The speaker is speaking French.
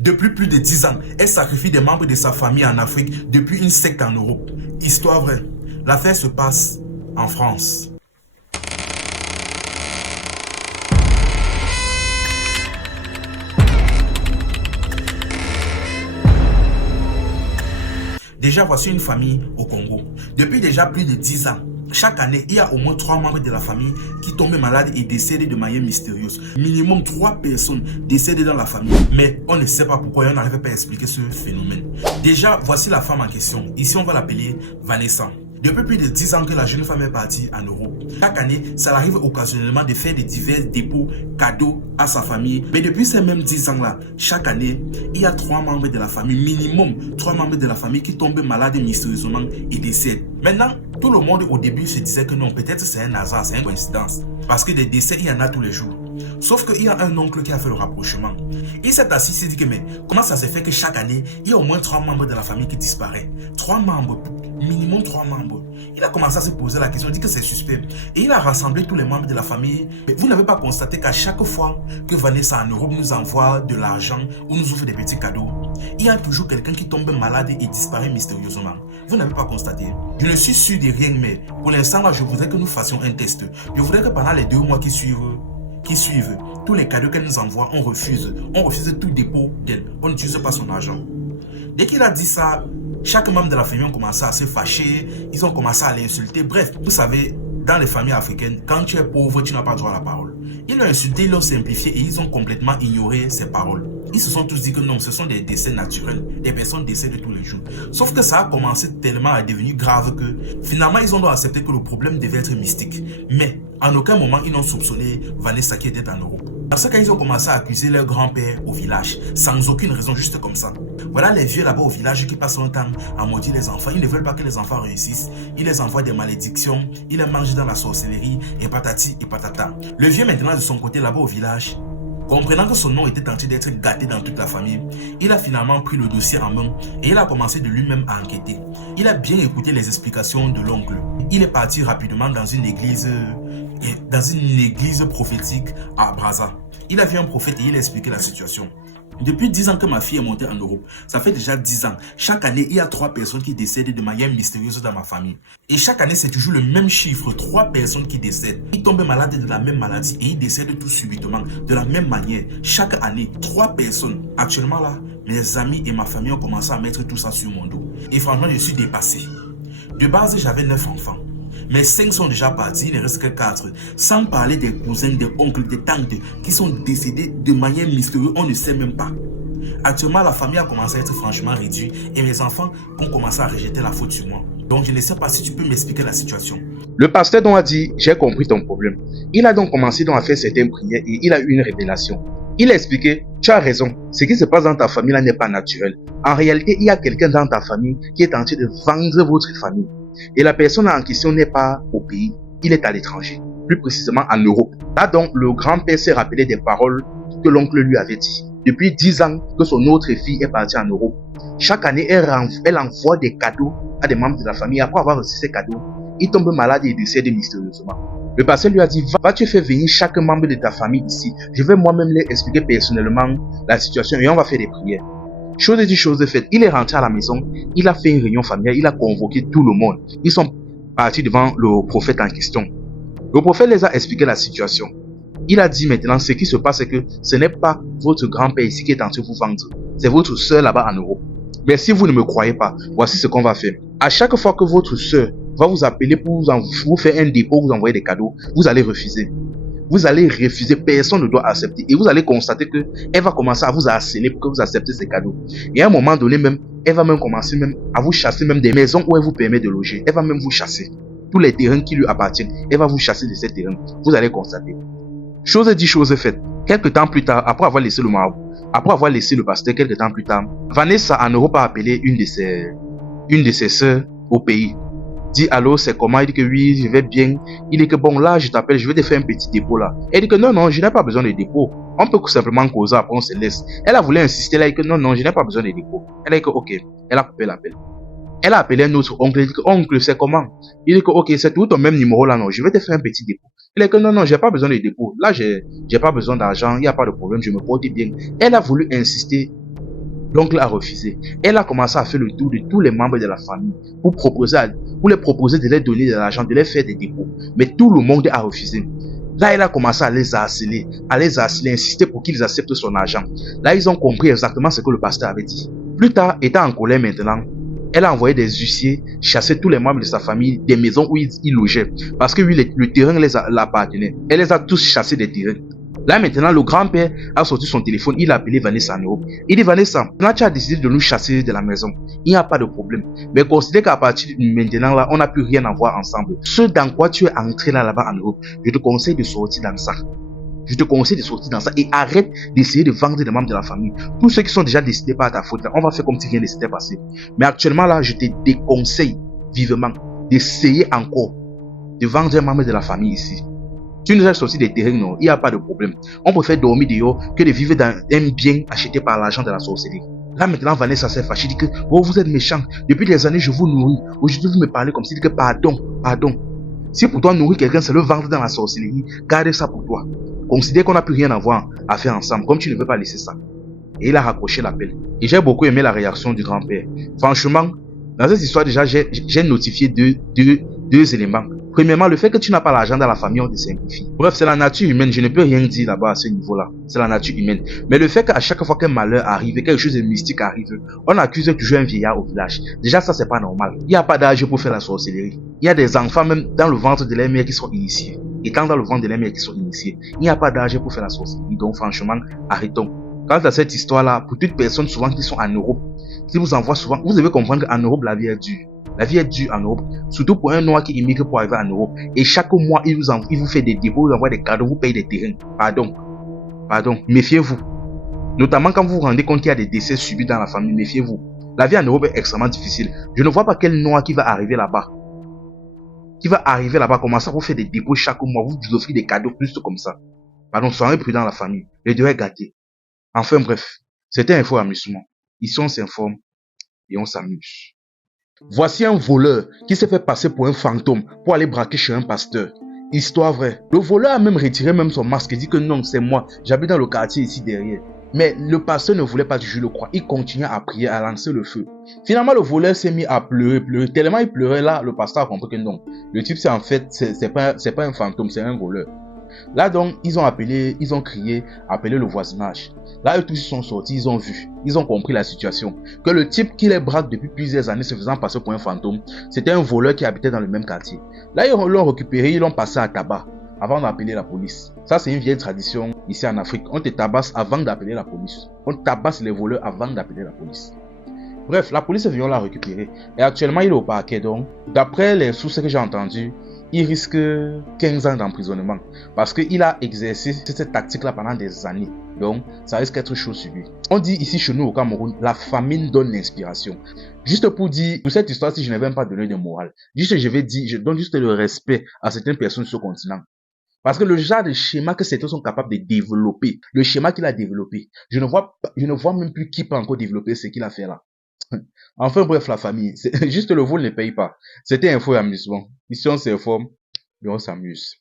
Depuis plus de 10 ans, elle sacrifie des membres de sa famille en Afrique depuis une secte en Europe. Histoire vraie. L'affaire se passe en France. Déjà, voici une famille au Congo. Depuis déjà plus de 10 ans, chaque année, il y a au moins 3 membres de la famille qui tombent malades et décèdent de manière mystérieuse. Minimum 3 personnes décèdent dans la famille. Mais on ne sait pas pourquoi et on n'arrive pas à expliquer ce phénomène. Déjà, voici la femme en question. Ici, on va l'appeler Vanessa. Depuis plus de 10 ans que la jeune femme est partie en Europe. Chaque année, ça arrive occasionnellement de faire de divers dépôts, cadeaux à sa famille. Mais depuis ces mêmes 10 ans-là, chaque année, il y a 3 membres de la famille, minimum 3 membres de la famille qui tombent malades mystérieusement et décèdent. Maintenant, tout le monde au début se disait que non, peut-être c'est un hasard, c'est une coïncidence. Parce que des décès, il y en a tous les jours. Sauf qu'il y a un oncle qui a fait le rapprochement. Il s'est assis, il s'est dit que mais comment ça se fait que chaque année, il y a au moins 3 membres de la famille qui disparaissent. 3 membres, minimum 3 membres. Il a commencé à se poser la question, il dit que c'est suspect. Et il a rassemblé tous les membres de la famille. Mais vous n'avez pas constaté qu'à chaque fois que Vanessa en Europe nous envoie de l'argent ou nous offre des petits cadeaux, il y a toujours quelqu'un qui tombe malade et disparaît mystérieusement. Vous n'avez pas constaté? Je ne suis sûr de rien, mais pour l'instant là, je voudrais que nous fassions un test. Je voudrais que pendant les 2 mois qui suivent, tous les cadeaux qu'elle nous envoie, on refuse. On refuse tout dépôt d'elle. On n'utilise pas son argent. Dès qu'il a dit ça, chaque membre de la famille a commencé à se fâcher. Ils ont commencé à l'insulter. Bref, vous savez, dans les familles africaines, quand tu es pauvre, tu n'as pas droit à la parole. Ils l'ont insulté, ils l'ont simplifié et ils ont complètement ignoré ses paroles. Ils se sont tous dit que non, ce sont des décès naturels, des personnes décèdent tous les jours. Sauf que ça a commencé tellement à devenir grave que finalement, ils ont dû accepter que le problème devait être mystique. Mais en aucun moment, ils n'ont soupçonné Vanessa qui était en Europe. Parce que quand ils ont commencé à accuser leur grand-père au village, sans aucune raison, juste comme ça. Voilà les vieux là-bas au village qui passent leur temps à maudire les enfants. Ils ne veulent pas que les enfants réussissent. Ils les envoient des malédictions. Ils les mangent dans la sorcellerie et patati et patata. Le vieux maintenant de son côté là-bas au village, comprenant que son nom était tenté d'être gâté dans toute la famille, il a finalement pris le dossier en main et il a commencé de lui-même à enquêter. Il a bien écouté les explications de l'oncle. Il est parti rapidement dans une église prophétique à Brazza. Il a vu un prophète et il a expliqué la situation. Depuis 10 ans que ma fille est montée en Europe, ça fait déjà 10 ans. Chaque année, il y a 3 personnes qui décèdent de manière mystérieuse dans ma famille. Et chaque année, c'est toujours le même chiffre, 3 personnes qui décèdent. Ils tombent malades de la même maladie et ils décèdent tout subitement, de la même manière. Chaque année, 3 personnes. Actuellement là, mes amis et ma famille ont commencé à mettre tout ça sur mon dos. Et franchement, je suis dépassé. De base, j'avais 9 enfants. Mais 5 sont déjà partis, il ne reste que 4. Sans parler des cousins, des oncles, des tantes qui sont décédés de manière mystérieuse, on ne sait même pas. Actuellement, la famille a commencé à être franchement réduite et mes enfants ont commencé à rejeter la faute sur moi. Donc, je ne sais pas si tu peux m'expliquer la situation. Le pasteur donc a dit, j'ai compris ton problème. Il a donc commencé à faire certaines prières et il a eu une révélation. Il a expliqué, tu as raison, ce qui se passe dans ta famille là n'est pas naturel. En réalité, il y a quelqu'un dans ta famille qui est en train de vendre votre famille. Et la personne en question n'est pas au pays, il est à l'étranger, plus précisément en Europe. Là donc, le grand-père s'est rappelé des paroles que l'oncle lui avait dit. Depuis 10 ans que son autre fille est partie en Europe. Chaque année, elle envoie des cadeaux à des membres de la famille. Après avoir reçu ces cadeaux, il tombe malade et décède mystérieusement. Le pasteur lui a dit, vas-tu faire venir chaque membre de ta famille ici. Je vais moi-même leur expliquer personnellement la situation et on va faire des prières. Chose dit, chose faite. Il est rentré à la maison, il a fait une réunion familiale, il a convoqué tout le monde. Ils sont partis devant le prophète en question. Le prophète les a expliqué la situation. Il a dit maintenant, ce qui se passe, c'est que ce n'est pas votre grand-père ici qui est en train de vous vendre. C'est votre soeur là-bas en Europe. Mais si vous ne me croyez pas, voici ce qu'on va faire. À chaque fois que votre soeur va vous appeler pour vous faire un dépôt, vous envoyer des cadeaux, vous allez refuser. Vous allez refuser, personne ne doit accepter. Et vous allez constater que elle va commencer à vous harceler pour que vous acceptez ces cadeaux. Et à un moment donné même, elle va même commencer même à vous chasser même des maisons où elle vous permet de loger. Elle va même vous chasser. Tous les terrains qui lui appartiennent, elle va vous chasser de ces terrains. Vous allez constater. Chose dit, chose faite. Quelques temps plus tard, après avoir laissé le marabout, après avoir laissé le pasteur, quelques temps plus tard, Vanessa en Europe a appelé une de ses sœurs au pays. Dit allô, c'est comment? Il dit que oui, je vais bien. Il dit que bon, là, je t'appelle, je vais te faire un petit dépôt là. Elle dit que non, je n'ai pas besoin de dépôt. On peut simplement causer, après on se laisse. Elle a voulu insister là, il dit que non, je n'ai pas besoin de dépôt. Elle a dit que ok, elle a coupé l'appel. Elle a appelé un autre oncle, il dit que oncle, c'est comment? Il dit que ok, c'est tout ton même numéro là, non, je vais te faire un petit dépôt. Il dit que non, j'ai pas besoin de dépôt. Là, j'ai pas besoin d'argent, il n'y a pas de problème, je me porte bien. Elle a voulu insister L'oncle a refusé. Elle a commencé à faire le tour de tous les membres de la famille pour les proposer de leur donner de l'argent, de leur faire des dépôts. Mais tout le monde a refusé. Là, elle a commencé à les harceler, insister pour qu'ils acceptent son argent. Là, ils ont compris exactement ce que le pasteur avait dit. Plus tard, étant en colère maintenant, elle a envoyé des huissiers chasser tous les membres de sa famille des maisons où ils logeaient. Parce que oui, le terrain l'appartenait. Elle les a tous chassés des terrains. Là maintenant, le grand-père a sorti son téléphone, il a appelé Vanessa en Europe. Il dit: Vanessa, là tu as décidé de nous chasser de la maison. Il n'y a pas de problème. Mais considère qu'à partir de maintenant, là, on n'a plus rien à voir ensemble. Ce dans quoi tu es entré là-bas en Europe, je te conseille de sortir dans ça. Je te conseille de sortir dans ça et arrête d'essayer de vendre des membres de la famille. Tous ceux qui sont déjà décidés par ta faute, là, on va faire comme si rien ne s'était passé. Mais actuellement, là, je te déconseille vivement d'essayer encore de vendre un membre de la famille ici. Tu nous as sorti des terrains, non, il n'y a pas de problème. On préfère dormir dehors que de vivre dans un bien acheté par l'argent de la sorcellerie. Là maintenant, Vanessa s'est fâchée, dit que oh, vous êtes méchant. Depuis des années, je vous nourris. Aujourd'hui, vous me parlez comme si dit que pardon. Si pour toi nourrir quelqu'un, c'est le vendre dans la sorcellerie, garde ça pour toi. Considère qu'on n'a plus rien à faire ensemble, comme tu ne veux pas laisser ça. Et il a raccroché l'appel. Et j'ai beaucoup aimé la réaction du grand-père. Franchement, dans cette histoire déjà, j'ai notifié deux éléments. Premièrement, le fait que tu n'as pas l'argent dans la famille, on te simplifie. Bref, c'est la nature humaine. Je ne peux rien dire là-bas à ce niveau-là. C'est la nature humaine. Mais le fait qu'à chaque fois qu'un malheur arrive, quelque chose de mystique arrive, on accuse toujours un vieillard au village. Déjà, ça, c'est pas normal. Il n'y a pas d'âge pour faire la sorcellerie. Il y a des enfants même dans le ventre de leur mère qui sont initiés. Étant dans le ventre de leur mère qui sont initiés. Il n'y a pas d'âge pour faire la sorcellerie. Donc, franchement, arrêtons. Quant à cette histoire-là, pour toutes personnes souvent qui sont en Europe, qui vous envoient souvent, vous devez comprendre qu'en Europe, la vie est dure. La vie est dure en Europe, surtout pour un noir qui immigre pour arriver en Europe. Et chaque mois, il vous fait des dépôts, il vous envoie des cadeaux, vous payez des terrains. Pardon, méfiez-vous. Notamment quand vous vous rendez compte qu'il y a des décès subis dans la famille, méfiez-vous. La vie en Europe est extrêmement difficile. Je ne vois pas quel noir qui va arriver là-bas. Commencer à vous faire des dépôts chaque mois, vous offrir des cadeaux, plus comme ça. Pardon, soyez prudents dans la famille. Les deux est gâté. Enfin bref, c'était un faux amusement. Ici on s'informe et on s'amuse. Voici un voleur qui s'est fait passer pour un fantôme pour aller braquer chez un pasteur. Histoire vraie. Le voleur a même retiré son masque et dit que non, c'est moi. J'habite dans le quartier ici derrière. Mais le pasteur ne voulait pas du je le crois. Il continuait à prier, à lancer le feu. Finalement, le voleur s'est mis à pleurer. Tellement il pleurait là, le pasteur a compris que non. Le type, c'est pas un fantôme, c'est un voleur. Là donc, ils ont crié, appelé le voisinage. Là, eux tous sont sortis, ils ont vu, ils ont compris la situation. Que le type qui les braque depuis plusieurs années se faisant passer pour un fantôme, c'était un voleur qui habitait dans le même quartier. Là, ils l'ont récupéré, ils l'ont passé à tabac avant d'appeler la police. Ça, c'est une vieille tradition ici en Afrique. On te tabasse avant d'appeler la police. On tabasse les voleurs avant d'appeler la police. Bref, la police est venue la récupérer. Et actuellement, il est au parquet. Donc, d'après les sources que j'ai entendues, il risque 15 ans d'emprisonnement parce qu'il a exercé cette tactique-là pendant des années. Donc, ça risque d'être chaud sur lui. On dit ici chez nous au Cameroun, la famine donne l'inspiration. Juste pour dire, pour cette histoire, si je ne vais même pas donner de morale, je donne juste le respect à certaines personnes sur ce continent. Parce que le genre de schéma que certains sont capables de développer, le schéma qu'il a développé, je ne vois même plus qui peut encore développer ce qu'il a fait là. Enfin bref, la famille, juste le vol ne paye pas. C'était un faux amusement. Ici on s'informe et on s'amuse.